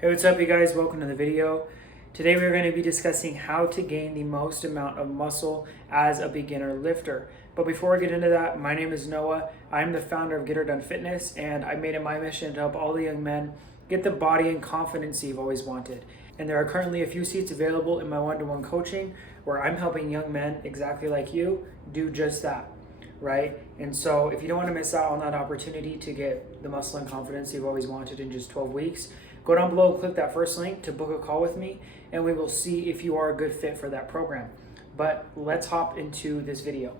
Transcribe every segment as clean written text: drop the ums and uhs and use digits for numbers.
Hey, what's up, you guys? Welcome to the video. Today we're going to be discussing how to gain the most amount of muscle as a beginner lifter. But before I get into that, my name is Noah. I'm the founder of Get Her Done Fitness, and I made it my mission to help all the young men get the body and confidence you've always wanted. And there are currently a few seats available in my one-to-one coaching where I'm helping young men exactly like you do just that, right? And so if you don't want to miss out on that opportunity to get the muscle and confidence you've always wanted in just 12 weeks, go down below and click that first link to book a call with me, and we will see if you are a good fit for that program. But let's hop into this video.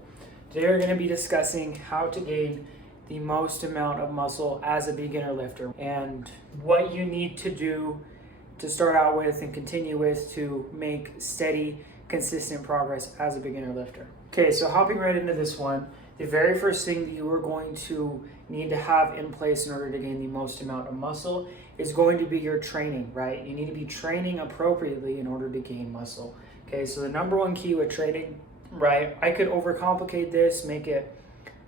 Today we're going to be discussing how to gain the most amount of muscle as a beginner lifter and what you need to do to start out with and continue with to make steady, consistent progress as a beginner lifter. Okay, so hopping right into this one, the very first thing that you are going to need to have in place in order to gain the most amount of muscle is going to be your training, right? You need to be training appropriately in order to gain muscle. Okay, so the number one key with training, right? I could overcomplicate this, make it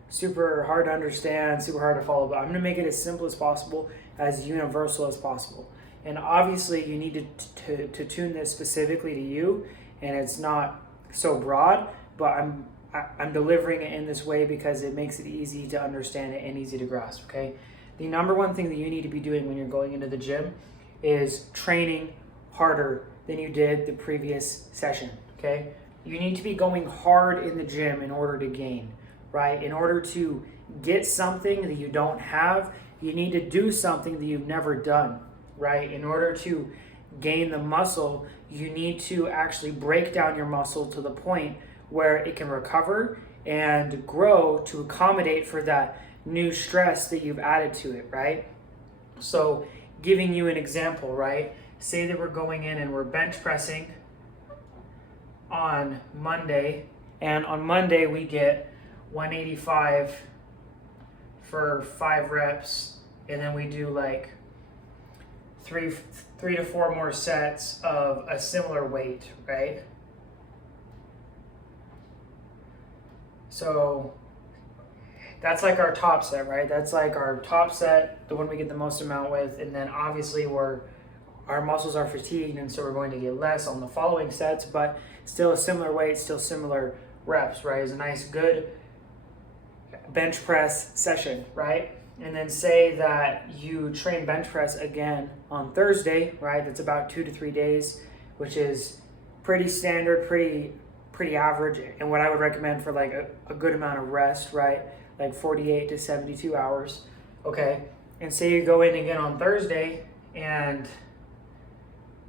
super hard to understand, super hard to follow, but I'm gonna make it as simple as possible, as universal as possible. And obviously you need to tune this specifically to you, and it's not so broad, but I'm delivering it in this way because it makes it easy to understand it and easy to grasp, okay? The number one thing that you need to be doing when you're going into the gym is training harder than you did the previous session, okay? You need to be going hard in the gym in order to gain, right? In order to get something that you don't have, you need to do something that you've never done, right? In order to gain the muscle, you need to actually break down your muscle to the point where it can recover and grow to accommodate for that new stress that you've added to it, right? So giving you an example, right? Say that we're going in and we're bench pressing on Monday, and on Monday we get 185 for 5 reps, and then we do like three to four more sets of a similar weight, right? So that's like our top set, right? That's like our top set, the one we get the most amount with, and then obviously our muscles are fatigued, and so we're going to get less on the following sets, but still a similar weight, still similar reps, right? It's a nice, good bench press session, right? And then say that you train bench press again on Thursday, right? That's about 2 to 3 days, which is pretty standard, pretty average, and what I would recommend for like a good amount of rest, right? Like 48 to 72 hours, okay? And say you go in again on Thursday and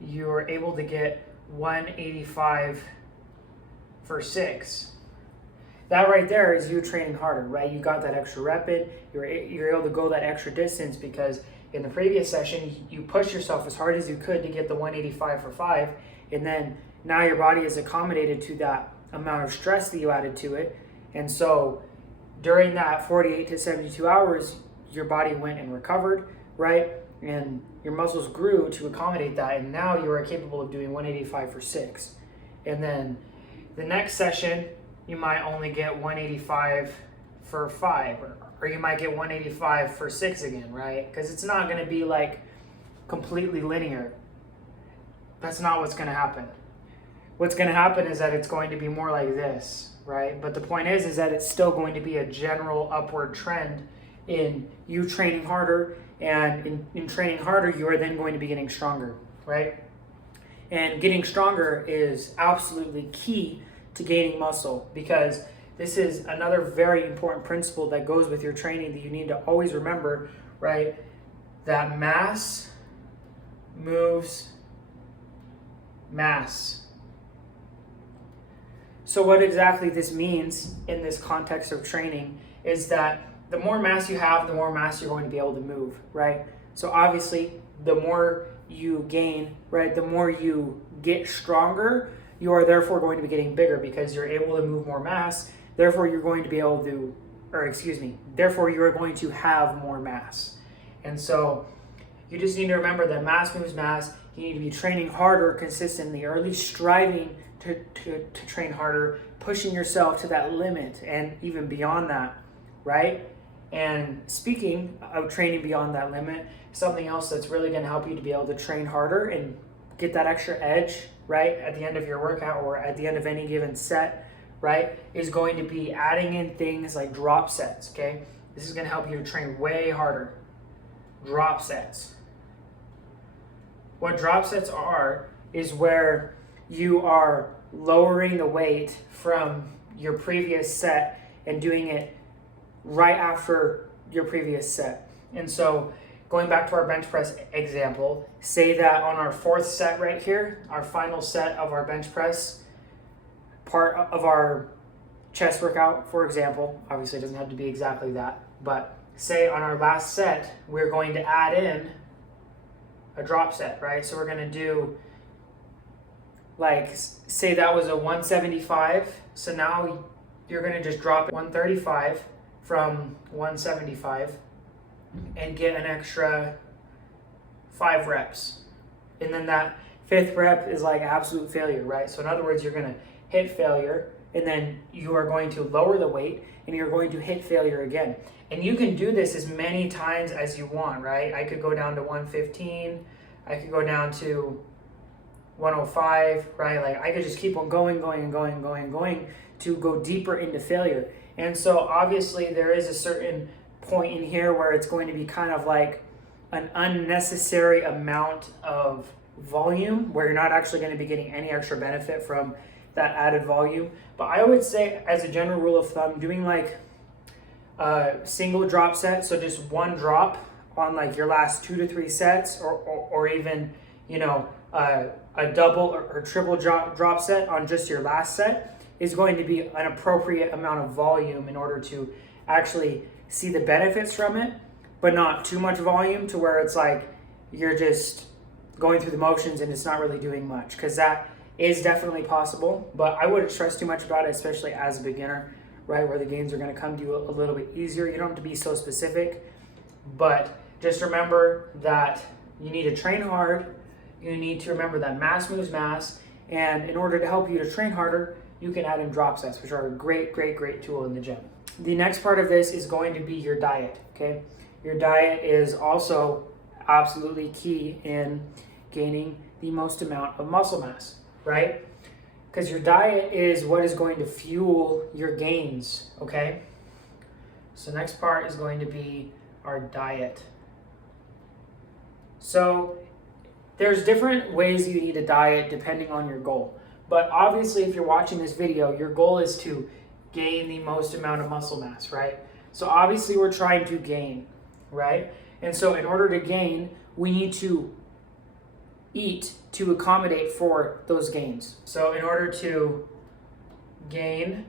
you're able to get 185 for 6. That right there is you training harder, right? You got that extra rep in, you're able to go that extra distance because in the previous session, you pushed yourself as hard as you could to get the 185 for 5, and then now your body is accommodated to that amount of stress that you added to it. And so during that 48 to 72 hours, your body went and recovered, right? And your muscles grew to accommodate that, and now you are capable of doing 185 for 6. And then the next session, you might only get 185 for 5, or you might get 185 for 6 again, right? Because it's not going to be like completely linear. That's not what's going to happen. What's going to happen is that it's going to be more like this, right? But the point is that it's still going to be a general upward trend in you training harder, and in training harder, you are then going to be getting stronger, right? And getting stronger is absolutely key to gaining muscle, because this is another very important principle that goes with your training that you need to always remember, right? That mass moves mass. So what exactly this means in this context of training is that the more mass you have, the more mass you're going to be able to move, right? So obviously, the more you gain, right, the more you get stronger, you are therefore going to be getting bigger because you're able to move more mass. Therefore, you're going to be able to, therefore you are going to have more mass. And so you just need to remember that mass moves mass. You need to be training harder consistently, or at least striving to train harder, pushing yourself to that limit and even beyond that, right? And speaking of training beyond that limit, something else that's really going to help you to be able to train harder and get that extra edge, right, at the end of your workout or at the end of any given set, right, is going to be adding in things like drop sets, okay? This is going to help you to train way harder. Drop sets. What drop sets are is where you are lowering the weight from your previous set and doing it right after your previous set. And so going back to our bench press example, say that on our fourth set right here, our final set of our bench press, part of our chest workout, for example, obviously it doesn't have to be exactly that, but say on our last set, we're going to add in a drop set, right? So we're going to do, like, say that was a 175. So now you're going to just drop it 135 from 175 and get an extra 5 reps. And then that 5th rep is like absolute failure, right? So in other words, you're going to hit failure, and then you are going to lower the weight and you're going to hit failure again. And you can do this as many times as you want, right? I could go down to 115, I could go down to 105, right? Like I could just keep on going to go deeper into failure. And so obviously there is a certain point in here where it's going to be kind of like an unnecessary amount of volume where you're not actually going to be getting any extra benefit from that added volume. But I would say, as a general rule of thumb, doing like a single drop set, so just one drop on like your last 2 to 3 sets, or even, you know, a double or triple drop set on just your last set is going to be an appropriate amount of volume in order to actually see the benefits from it, but not too much volume to where it's like you're just going through the motions and it's not really doing much, because that is definitely possible, but I wouldn't stress too much about it, especially as a beginner, right, where the gains are going to come to you a little bit easier. You don't have to be so specific, but just remember that you need to train hard. You need to remember that mass moves mass, and in order to help you to train harder, you can add in drop sets, which are a great tool in the gym. The next part of this is going to be your diet, okay? Your diet is also absolutely key in gaining the most amount of muscle mass, right? Because your diet is what is going to fuel your gains, okay? So next part is going to be our diet. So there's different ways you eat a diet depending on your goal. But obviously, if you're watching this video, your goal is to gain the most amount of muscle mass, right? So obviously we're trying to gain, right? And so in order to gain, we need to eat to accommodate for those gains. So in order to gain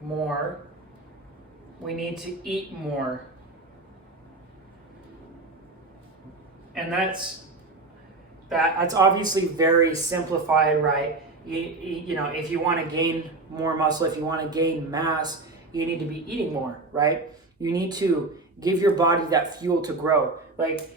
more, we need to eat more. And that's obviously very simplified, right? You know, if you want to gain more muscle, if you want to gain mass, you need to be eating more, right? You need to give your body that fuel to grow. Like,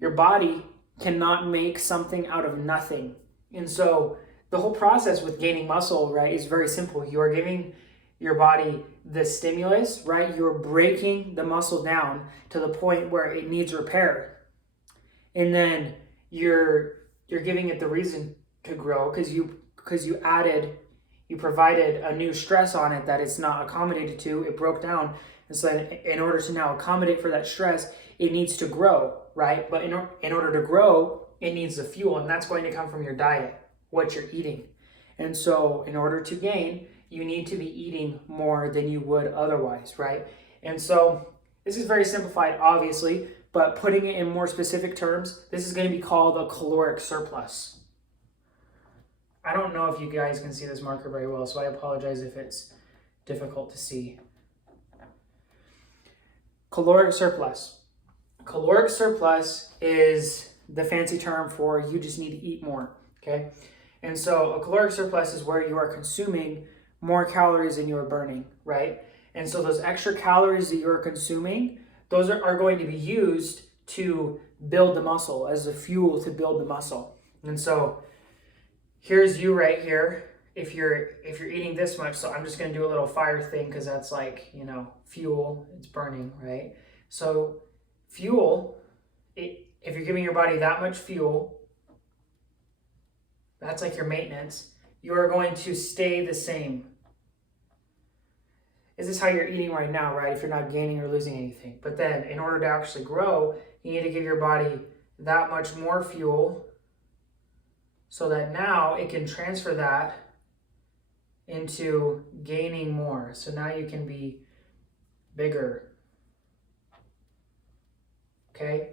your body cannot make something out of nothing. And so the whole process with gaining muscle, right, is very simple. You are giving your body the stimulus, right? You're breaking the muscle down to the point where it needs repair. And then you're giving it the reason to grow because you provided a new stress on it that it's not accommodated to. It broke down. And so in order to now accommodate for that stress, it needs to grow, right? But in order to grow, it needs the fuel, and that's going to come from your diet, what you're eating. And so in order to gain, you need to be eating more than you would otherwise, right? And so this is very simplified, obviously, but putting it in more specific terms, this is going to be called a caloric surplus. I don't know if you guys can see this marker very well, so I apologize if it's difficult to see. Caloric surplus. Caloric surplus is the fancy term for you just need to eat more, okay? And so a caloric surplus is where you are consuming more calories than you are burning, right? And so those extra calories that you're consuming, those are going to be used to build the muscle, as a fuel to build the muscle. And so here's you right here. if you're eating this much, so I'm just gonna do a little fire thing because that's like, fuel, it's burning, right? So fuel, if you're giving your body that much fuel, that's like your maintenance, you are going to stay the same. This is how you're eating right now, right? If you're not gaining or losing anything. But then in order to actually grow, you need to give your body that much more fuel so that now it can transfer that into gaining more. So now you can be bigger. Okay?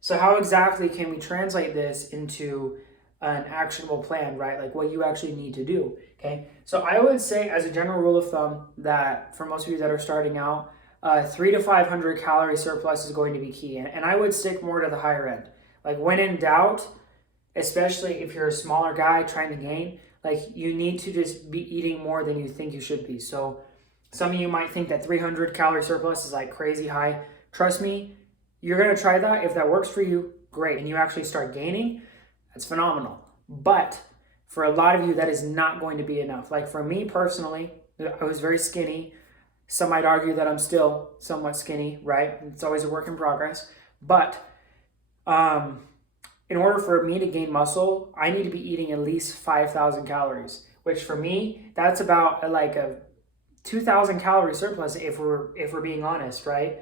So how exactly can we translate this into an actionable plan, right? Like what you actually need to do, okay? So I would say as a general rule of thumb that for most of you that are starting out, 300 to 500 calorie surplus is going to be key. And I would stick more to the higher end. Like when in doubt, especially if you're a smaller guy trying to gain, like you need to just be eating more than you think you should be. So some of you might think that 300 calorie surplus is like crazy high. Trust me, you're gonna try that. If that works for you, great. And you actually start gaining, that's phenomenal. But for a lot of you, that is not going to be enough. Like for me personally, I was very skinny. Some might argue that I'm still somewhat skinny, right? It's always a work in progress. But in order for me to gain muscle, I need to be eating at least 5,000 calories, which for me, that's about like a 2,000 calorie surplus if we're being honest, right?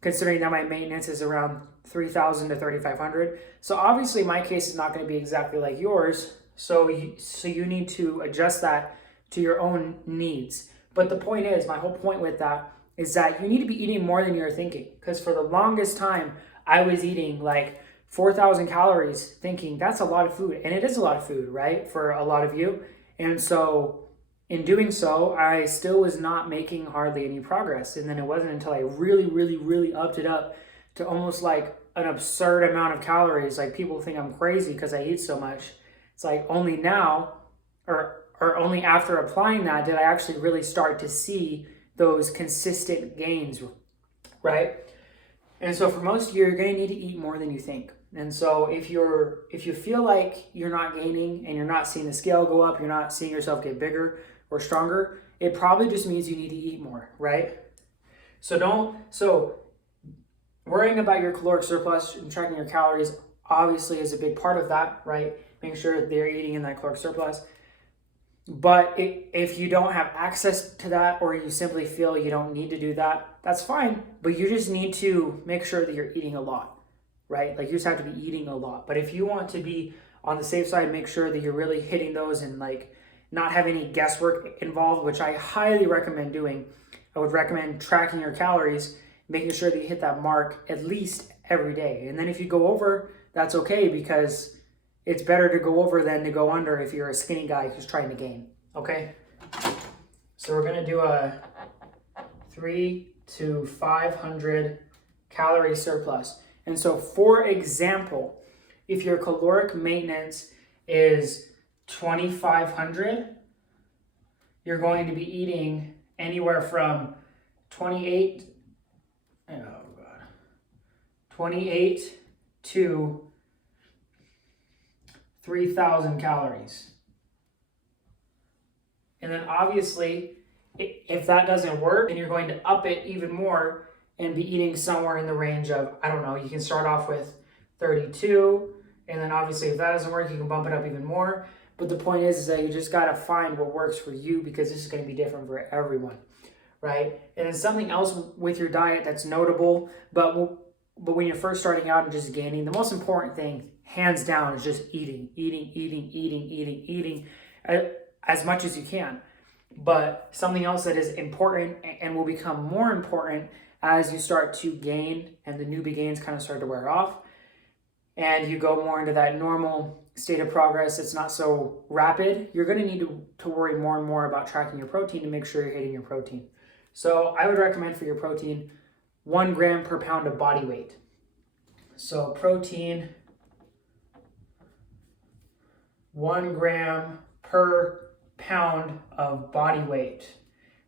Considering that my maintenance is around 3,000 to 3,500. So obviously my case is not going to be exactly like yours. So you need to adjust that to your own needs. But the point is, my whole point with that is that you need to be eating more than you're thinking. Because for the longest time, I was eating like 4,000 calories thinking that's a lot of food. And it is a lot of food, right? For a lot of you. And so in doing so, I still was not making hardly any progress. And then it wasn't until I really, really, really upped it up to almost like an absurd amount of calories. Like people think I'm crazy because I eat so much. It's like only now or only after applying that did I actually really start to see those consistent gains, right? And so for most of you, you're going to need to eat more than you think. And so if you feel like you're not gaining and you're not seeing the scale go up, you're not seeing yourself get bigger or stronger, it probably just means you need to eat more, right? So worrying about your caloric surplus and tracking your calories obviously is a big part of that, right? Making sure they're eating in that caloric surplus. But if you don't have access to that, or you simply feel you don't need to do that, that's fine. But you just need to make sure that you're eating a lot, right? Like you just have to be eating a lot. But if you want to be on the safe side, make sure that you're really hitting those and like not have any guesswork involved, which I highly recommend doing. I would recommend tracking your calories, making sure that you hit that mark at least every day. And then if you go over, that's okay, because it's better to go over than to go under if you're a skinny guy who's trying to gain, okay? So we're gonna do a 300 to 500 calorie surplus. And so for example, if your caloric maintenance is 2,500, you're going to be eating anywhere from 28 to 3,000 calories. And then obviously, if that doesn't work, then you're going to up it even more and be eating somewhere in the range of, I don't know, you can start off with 32, and then obviously if that doesn't work, you can bump it up even more. But the point is that you just gotta find what works for you, because this is gonna be different for everyone, right? And then something else with your diet that's notable, but when you're first starting out and just gaining, the most important thing, hands down, is just eating as much as you can. But something else that is important and will become more important as you start to gain and the newbie gains kind of start to wear off and you go more into that normal state of progress, it's not so rapid, you're going to need to worry more and more about tracking your protein to make sure you're hitting your protein. So I would recommend for your protein 1 gram per pound of body weight. So protein, 1 gram per pound of body weight.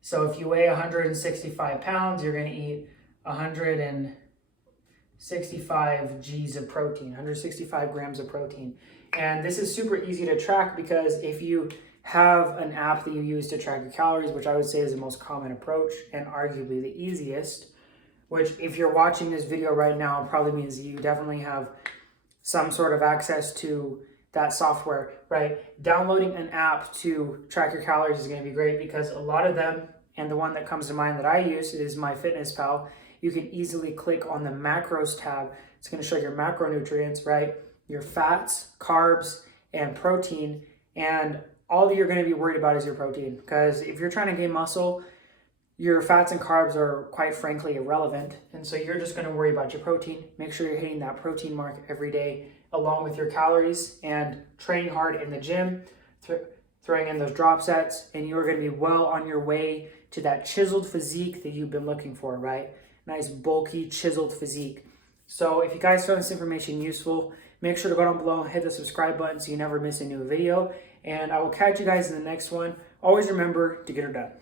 So if you weigh 165 pounds, you're going to eat 165 G's of protein, 165 grams of protein. And this is super easy to track, because if you have an app that you use to track your calories, which I would say is the most common approach and arguably the easiest, which if you're watching this video right now, probably means that you definitely have some sort of access to that software, right? Downloading an app to track your calories is going to be great because a lot of them, and the one that comes to mind that I use is MyFitnessPal. You can easily click on the macros tab. It's going to show your macronutrients, right? Your fats, carbs, and protein. And all you're going to be worried about is your protein, because if you're trying to gain muscle, your fats and carbs are quite frankly irrelevant. And so you're just going to worry about your protein. Make sure you're hitting that protein mark every day along with your calories and training hard in the gym, throwing in those drop sets, and you're going to be well on your way to that chiseled physique that you've been looking for, right? Nice, bulky, chiseled physique. So if you guys found this information useful, make sure to go down below and hit the subscribe button so you never miss a new video. And I will catch you guys in the next one. Always remember to get her done.